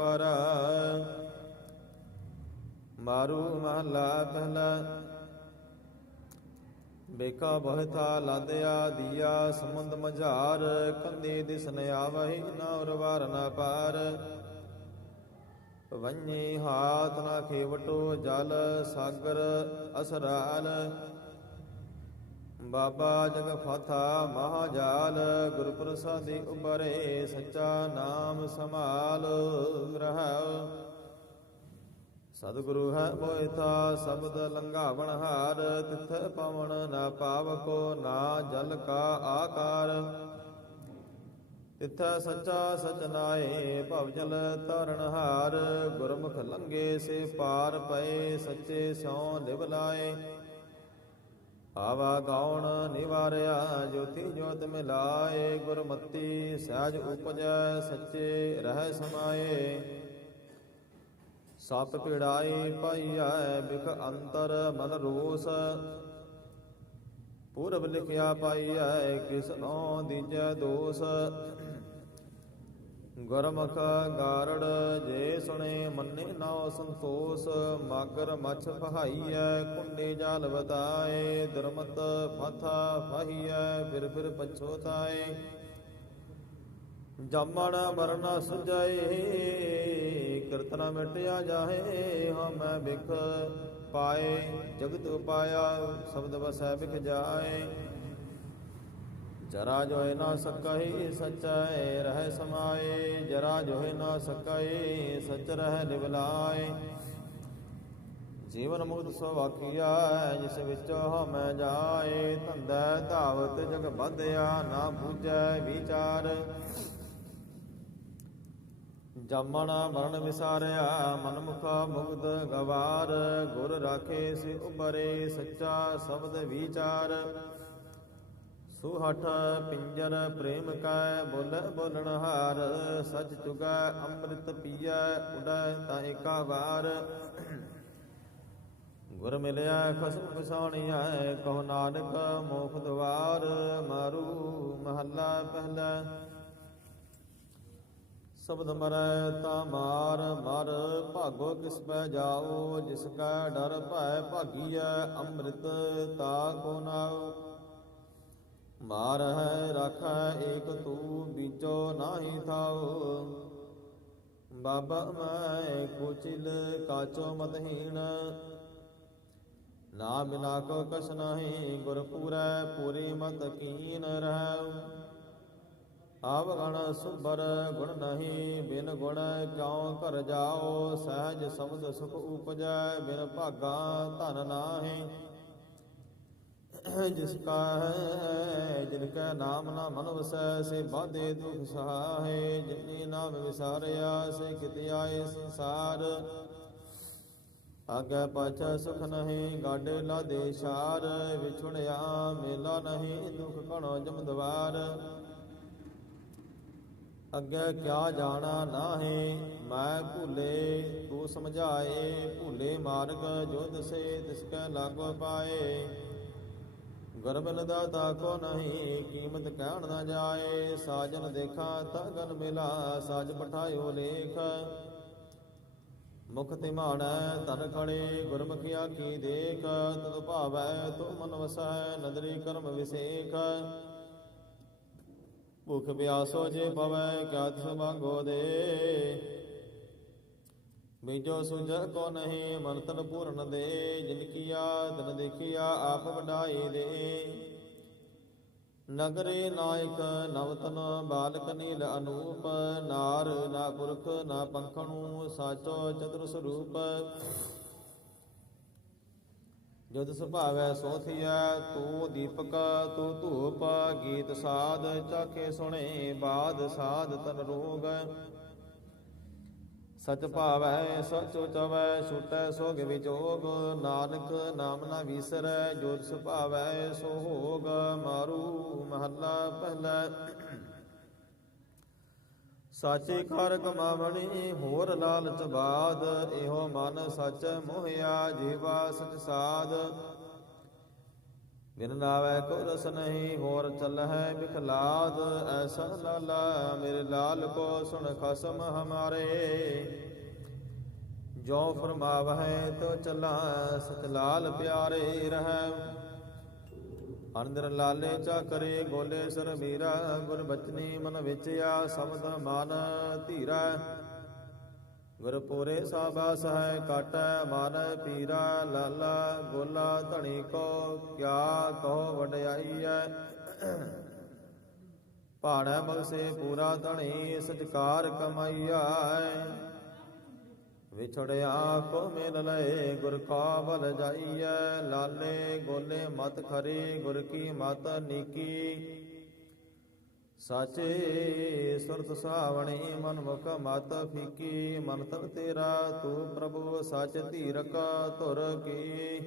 ਪਰ। ਮਾਰੂ ਮਹਲਾ ਪਹਿਲਾ। ਬੇਕਾ ਬਹਤਾ ਲਾਦਿਆ ਦੀਆ, ਸਮੁੰਦ ਮਝਾਰ, ਕੰਦੇ ਦਿਸ ਨ ਆਵਹਿ, ਨਾ ਉਰਵਾਰ ਨਾ ਪਾਰ। ਵੰਨੇ ਹਾਥ ਨਾ ਖੇਵਟੋ ਜਲ, ਸਾਗਰ ਅਸਰਾਲ। ਬਾਬਾ ਜਗਫਾਥਾ ਮਹਾਜਾਲ, ਗੁਰ ਪ੍ਰਸਾਦੀ ਉਬਰੇ ਸੱਚਾ ਨਾਮ ਸਮਾਲ ਰਹਾਉ ਸਤਿਗੁਰੂ ਹੈ ਮੋਇਤਾ ਸ਼ਬਦ ਲੰਘਾਵਣ ਹਾਰ, ਤਿਥ ਪਵਨ ਨਾ ਪਾਵਕੋ, ਨਾ ਜਲ ਕਾ ਆਕਾਰ। ਤਿਥ ਸੱਚਾ ਸਚਨਾਏ ਭਵ ਜਲ ਤਰਨ ਹਾਰ, ਗੁਰਮੁਖ ਲੰਗੇ ਸੇ ਪਾਰ ਪਏ, ਸੱਚੇ ਸੌ ਲਿਵ ਲਾਏ। ਆਵਾ ਗਾਉਣ ਨਿਵਾਰਿਆ, ਜੋਤੀ ਜੋਤ ਮਿਲਾਏ, ਗੁਰਮਤੀ ਸਹਿਜ ਉਪਜੈ, ਸੱਚੇ ਰਹਿ ਸਮਾਏ। ਸਤ ਪਿੜਾਈ ਪਾਈਐ, ਬਿਖ ਅੰਤਰ ਮਨ ਰੋਸ। ਪੂਰਬ ਲਿਖਿਆ ਪਾਈਐ, ਕਿਸ ਨੋ ਦੀਜੈ ਦੋਸ। ਗੁਰਮੁਖ ਗਾਰੜ ਜੇ ਸੁਣੇ ਮੰਨੇ ਨਾਉ ਸੰਤੋਸ਼, ਮਾਗਰ ਮਛ ਫਹਾਈਐ ਕੁੰਡੇ ਜਾਲ ਬਤਾਏ ਦਰਮਤ ਫਥਾ ਫਹੀਐ ਫਿਰ ਫਿਰ ਪਛੋਤਾਏ ਜੰਮਣ ਮਰਨ ਸੁਜਾਏ ਕਰਤਨਾ ਮਿਟਿਆ ਜਾਹੇ ਹਮੈ ਬਿਖ ਪਾਏ, ਜਗਤ ਉਪਾਇਆ, ਸ਼ਬਦ ਵਸੈ ਬਿਖ ਜਾਏ। ਜਰਾ ਜੋਇ ਨਾ ਸਕਹਿ ਸਚੈ ਰਹਿ ਸਮਾਏ। ਜਰਾ ਜੋਇ ਨਾ ਸਕਹਿ, ਸਚ ਰਹਿ ਲਿਵਲਾਏ ਜੀਵਨ ਮੁਕਤ ਸੋ ਜਿਸ ਵਿੱਚ ਹਮੈ ਜਾਏ। ਧੰਦਾ ਧਾਵਤ ਜਗ ਬਾਧਿਆ ਨਾ ਬੂਝੈ ਵਿਚਾਰ। ਜੰਮਣ ਮਰਨ ਵਿਸਾਰਿਆ, ਮਨਮੁਖ ਮੁਖਾ ਗਵਾਰ। ਗੁਰ ਰਾਖੇ ਸੇ ਉਬਰੇ ਸੱਚਾ ਸ਼ਬਦ ਵਿਚਾਰ। ਸੁਹਠ ਪਿੰਜਰ ਪ੍ਰੇਮ ਕੈ ਬੋਲੇ ਬੋਲਣ ਹਾਰ, ਸਚ ਚੁਗੈ ਅੰਮ੍ਰਿਤ ਪੀਐ, ਉਡੈ ਤਾਂ ਏਕਾ ਵਾਰ ਗੁਰ ਮਿਲਿਆ ਖਸਮ ਪਛਾਣਿਆ ਕਹੋ ਨਾਨਕ ਮੋਖ ਦਵਾਰ, ਮਾਰੂ ਮਹੱਲਾ ਪਹਿਲਾ। ਸ਼ਬਦ ਮਰੈ ਤਾ ਮਾਰ, ਮਰ ਭਾਗੋ ਕਿਸ ਪੈ ਜਾਓ, ਜਿਸ ਕਾ ਡਰ ਭੈ ਭਾਗੀਐ, ਅੰਮ੍ਰਿਤ ਤਾ ਕੋ ਨਾਉ। ਮਾਰ ਹੈ ਰਾਖੈ ਏਕ ਤੂ ਬੀਜੋ ਨਾਹੀ ਥਾਉ। ਬਾਬਾ ਮੈਂ ਕੁਚਿਲ ਕਾਚੋ ਮਤਹੀਣ ਨਾ ਬਿਨਾ ਕੋ ਕਛ ਨਾਹੀ ਗੁਰ ਪੂਰੈ ਪੂਰੀ ਮਤ ਕੀਨ ਰਹਿ ਆਵਗਣ ਸੁਭਰ ਗੁਣ ਨਹੀਂ ਬਿਨ ਗੁਣ ਕਿਉ ਘਰ ਜਾਓ ਸਹਿਜ ਸਮਦ ਸੁਖ ਉਪਜੈ ਬਿਨ ਭਾਗਾ ਧਨ ਨਾਹੀ। ਜਿਸ ਕਾ ਹੈ, ਜਿਨ ਕਾ ਨਾਮ ਨਾ ਮਨ ਵਸੈ ਸੇ ਬਾਧੇ ਦੁਖ ਸਹਾਏ, ਜਿਨੀ ਨਾਮ ਵਿਸਾਰਿਆ, ਸੇ ਕਿਤ ਆਏ ਸੰਸਾਰ। ਆਗੇ ਪਾਛੈ ਸੁਖ ਨਹੀਂ ਗਾਡੇ ਲਾਦੇ ਸ਼ਾਰ ਵਿਛੁੜਿਆ ਮੇਲਾ ਨਹੀਂ, ਦੁਖ ਕਣੋ ਜਮਦਵਾਰ ਅੱਗੇ ਕਿਆ ਜਾਣਾ ਨਾਹੀ, ਮੈਂ ਭੁਲੇ, ਤੂੰ ਸਮਝਾਏ, ਭੁਲੇ ਮਾਰਗ ਜੋ ਦਸੇ ਤਿਸ ਕੈ ਲਾਗੋ ਪਾਏ। ਗਰਬਨ ਦਾ ਤਾਕੋ ਨਹੀਂ, ਕੀਮਤ ਕਹਿਣ ਨਾ ਜਾਏ। ਸਾਜਨ ਦੇਖਾ ਤਗਨ ਮਿਲਾ, ਸਾਜ ਪਠਾਇਓ ਲੇਖ। ਮੁਖ ਤੇ ਮਾਣੈ ਤਨ ਖੜੇ ਗੁਰਮੁਖਿਆ ਕੀ ਦੇਖ। ਤਦ ਭਾਵੈ ਤੂੰ ਮਨ ਵਸੈ, ਨਦਰੀ ਕਰਮ ਵਿਸੇਖ। ਭੁਖ ਪਿਆਸੋ ਜੇ ਪਵੈ, ਕਿਆ ਤਿਸ ਮੰਗੋ ਦੇ। ਬੀਜੋ ਸੁਝ ਕੋ ਨਹੀਂ ਮਨ ਤਨ ਪੂਰਨ ਦੇ, ਜਿਨ ਕੀਆ ਤਨ ਦੇਖਿਆ, ਆਪ ਵਡਾਈ ਦੇ। ਨਗਰੇ ਨਾਇਕ ਨਵਤਨ, ਬਾਲਕ ਨੀਲ ਅਨੂਪ, ਨਾਰ ਨਾ ਪੁਰਖ, ਨਾ ਪੰਖਣੂ, ਸਾਚੋ ਚਤੁਰ ਸਰੂਪ। ਜਦ ਸੁਭਾਵੈ ਸੋਥਿਆ ਤੂੰ ਦੀਪਕ, ਤੂੰ ਧੂਪ, ਗੀਤ ਸਾਧ, ਚਾਖੇ ਸੁਣੇ, ਬਾਦ ਸਾਧ ਤਨ ਰੋਗ। ਸਚ ਭਾਵੈ, ਸਚ ਉਚਵੈ ਛੁਟੈ ਸੋਗ ਵਿਜੋਗ। ਨਾਨਕ ਨਾਮ ਨਾ ਵਿਸਰੈ, ਜੋ ਸੁਭਾਵੈ ਸੋ ਹੋਗ। ਮਾਰੂ ਮਹੱਲਾ ਪਹਿਲਾ। ਸਾਚੇ ਕਰ ਕਮਾਵਣੀ, ਹੋਰ ਲਾਲਚ ਬਾਦ। ਇਹੋ ਮਨ ਸਚ ਮੋਹਿਆ, ਜੀਵਾ ਸਚ ਸਾਧ। ਬਿਨ ਨਾਵੈ ਕੋ ਰਸ ਨਹੀਂ, ਹੋਰ ਚੱਲਹਿ ਬਿਖਲਾਦ, ਐਸਾ ਲਾਲਾ ਮੇਰੇ ਲਾਲ ਕੋ ਸੁਣ ਖਸਮ ਹਮਾਰੇ। ਜੋ ਫਰਮਾਵਹਿ ਤੋ ਚੱਲਾ ਸਤ ਲਾਲ ਪਿਆਰੇ ਰਹਿ। ਅੰਦਰ ਲਾਲੇ ਚਾ ਕਰੇ ਗੋਲੇ ਸਰ ਮੀਰਾ ਗੁਰ ਬਚਨੀ ਮਨ ਵਿਚਿਆ ਸਬਦ ਮਨ ਧੀਰਾ। ਗੁਰਪੁਰੇ ਸਾਬਾ ਸਹਿ ਕਾਟੈ, ਮਨ ਪੀਰਾ ਲਾਲਾ ਗੋਲਾ ਧਣੀ ਕੋ, ਕਿਆ ਕਹੋ ਵਡਿਆਈਐ। ਭਾਣੈ ਬਗਸੇ ਪੂਰਾ ਧਣੀ ਸਚਕਾਰ ਕਮਾਈਆ ਵਿਛੜਿਆ ਕੋ ਮਿਲ ਲਏ, ਗੁਰ ਕਾ ਬਲ ਜਾਈਐ। ਲਾਲੇ ਗੋਲੇ ਮਤ ਖਰੀ, ਗੁਰ ਕੀ ਮਤ ਨੀਕੀ। ਸਾਚੇ ਸੁਰਤ ਸਾਵਣੀ ਮਨ ਮੁਖ ਮਤ ਫੀਕੀ, ਮਨ ਤਨ ਤੇਰਾ, ਤੂੰ ਪ੍ਰਭੂ ਸਚ ਧੀਰਕ ਧੁਰ ਕੀ।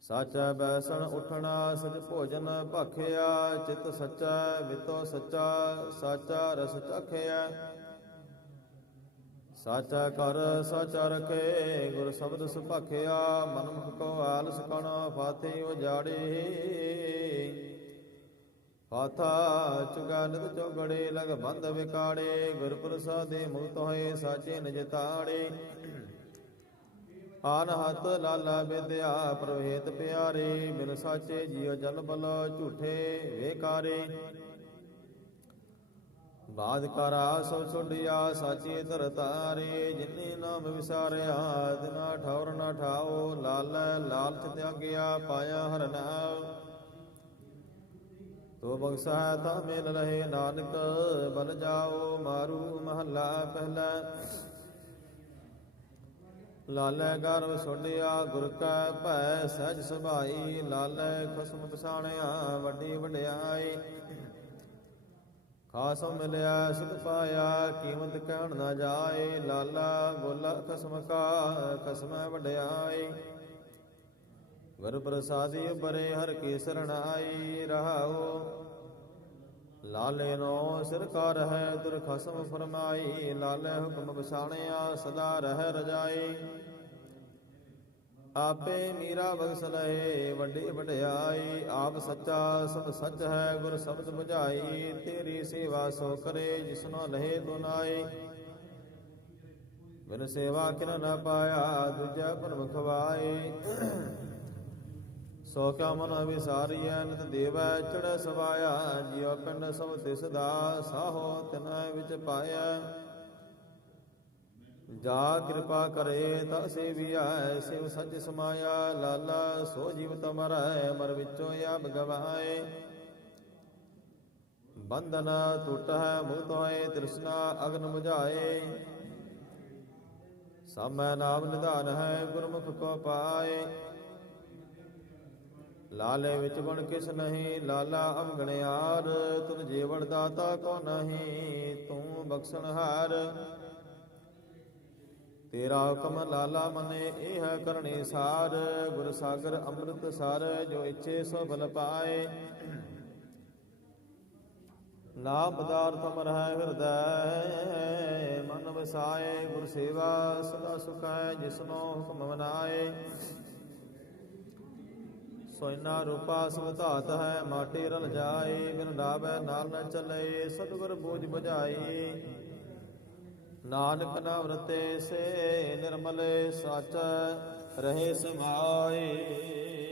ਸਾਚਾ ਬੈਸਣ ਉਠਣਾ ਸਜ ਭੋਜਨ ਭਖਿਆ, ਚਿਤ ਸੱਚਾ ਵਿਤੋ ਸੱਚਾ, ਸਾਚਾ ਰਸ ਚਖਿਆ। ਸਾਚਾ ਕਰ, ਸਾਚਾ ਰਖੇ, ਗੁਰ ਸ਼ਬਦ ਸੁਭਖਿਆ, ਮਨ ਮੁਖ ਕੋ ਆਲਸ ਕਣ, ਫਾਤੇ ਉਜਾੜੇ। ਫਾਥਾ ਚੁਗਾ ਚੋਗੜੇ ਲਗ ਬੰਦ ਵਿਕਾੜੇ ਗੁਰ ਪ੍ਰਸਾਦੇ ਮੁਕਤ ਹੋਏ ਸਾਚੇ ਨਿਜ ਆਨ ਹੱਥ ਲਾਲਾ ਵਿਦਿਆ ਪ੍ਰਵੇਤ ਪਿਆਰੇ, ਬਿਨ ਸਾਚੇ ਜੀਉ ਜਲ ਬਲ ਝੂਠੇ ਵੇਕਾਰੇ। ਬਾਦ ਕਰਾ ਸੋ ਛੁੱਡਿਆ, ਸਾਚੇ ਧਰ ਤਾਰੇ ਜਿਨੇ ਨਾਮ ਵਿਸਾਰਿਆ ਦਿਨਾ ਠੌਰ ਨਾ ਠਾਓ, ਲਾਲ ਲਾਲਚ ਤਿਆਗਿਆ, ਪਾਇਆ ਹਰ ਨਾਮ ਤੋ ਬਖਸ਼ਾ ਤਾ ਮਿਲ ਰਹੇ ਨਾਨਕ, ਬਲ ਜਾਓ ਮਾਰੂ ਮਹੱਲਾ ਪਹਿਲਾ। ਲਾਲੇ ਗਰਵ ਛੋੜਿਆ ਗੁਰ ਕੈ ਭੈ ਸਹਿਜ ਸੁਭਾਈ, ਲਾਲੈ ਖਸਮ ਪਛਾਣਿਆ, ਵੱਡੀ ਵਡਿਆਈ। ਖਾਸ ਮਿਲਿਆ, ਸੁਖ ਪਾਇਆ, ਕੀਮਤ ਕਹਿਣ ਨਾ ਜਾਏ, ਲਾਲਾ ਗੋਲਾ ਖਸਮ ਕਾ, ਖਸਮ ਵਡਿਆਈ। ਗੁਰ ਪ੍ਰਸਾਦੀ ਬਰੇ ਹਰ ਕੀ ਸਰਣਾਈ ਰਹਾਓ ਲਾਲੇ ਨੋ ਸਿਰ ਕਰ ਹੈ ਦੁਰ ਖਸਮ ਫਰਮਾਈ। ਲਾਲੇ ਹੁਕਮ ਪਛਾਣਿਆ, ਸਦਾ ਰਹਿ ਰਜਾਈ। ਆਪੇ ਮੀਰਾ ਬਖਸ਼ ਲਏ, ਵੱਡੀ ਵਡਿਆਈ। ਆਪ ਸੱਚਾ, ਸਭ ਸੱਚ ਹੈ, ਗੁਰ ਸ਼ਬਦ 부ਝਾਈ ਤੇਰੀ ਸੇਵਾ ਸੋ ਕਰੇ ਜਿਸਨੋ ਲਹੇ ਦੁਨਾਈ ਬਿਨ ਸੇਵਾ ਕਿਨ ਨ ਪਾਇਆ, ਦੂਜਾ ਪਰਮ ਖਵਾਏ ਸੋ ਕਿਆ ਮਨ ਵਿਸਾਰੀਐ, ਨਿਤ ਦੇਵੈ ਚੜੈ ਸਵਾਇਆ, ਜਿਉ ਪਿੰਡ ਸਭ ਤਿਸ ਦਾ ਸਾਹੋ ਤਿਨੈ ਵਿੱਚ ਪਾਇਆ। ਜਾ ਕਿਰਪਾ ਕਰੇ ਤਾ ਸੇਵੀਆ ਸਿਵ ਸੱਚ ਸਮਾਇਆ, ਲਾਲਾ ਸੋ ਜੀਵ ਤਮਰੈ ਮਰ ਵਿੱਚੋਂ ਆਬ ਗਵਾਏ। ਬੰਧਨ ਟੁੱਟੈ ਮੁਕਤ ਹੋਏ ਤ੍ਰਿਸ਼ਨਾ ਅਗਨ ਮੁਝਾਏ। ਸਮੈ ਨਾਮ ਨਿਧਾਨ ਹੈ, ਗੁਰਮੁਖ ਕੋ ਪਾਏ। ਲਾਲੇ ਵਿੱਚ ਗੁਣ ਕਿਸ ਨਹੀਂ, ਲਾਲਾ ਅਵਗਣਿਆਰ ਤੁਨ ਜੀਵਨ ਦਾਤਾ ਕੋ ਨਹੀਂ, ਤੂੰ ਬਖਸ਼ਣ ਹਾਰ। ਤੇਰਾ ਹੁਕਮ ਲਾਲਾ ਮਨੇ, ਇਹ ਕਰਨੀ ਸਾਰ। ਗੁਰ ਸਾਗਰ ਅੰਮ੍ਰਿਤ ਸਰ, ਜੋ ਇੱਛੇ ਸੋ ਬਲ ਪਾਏ। ਨਾ ਪਦਾਰਥ ਅਮਰ ਹਿਰਦੈ, ਮਨ ਵਸਾਏ, ਗੁਰ ਸੇਵਾ ਸਦਾ ਸੁਖਾਏ ਜਿਸਨੋ ਹੁਕਮ ਮਨਾਏ। ਸੋਇਨਾ ਰੂਪਾ ਸੁਧਾਤ ਹੈ, ਮਾਟੇ ਰਲ ਜਾਏ, ਬਿਨ ਡਾਬੈ ਨਾਲ ਨ ਚਲੇ, ਸਤਿਗੁਰ ਬੂਝ ਬੁਝਾਈ ਨਾਨਕ ਨਾਮ ਰਤੇ ਸੇ ਨਿਰਮਲੇ, ਸਚ ਰਹੇ ਸਮਾਏ।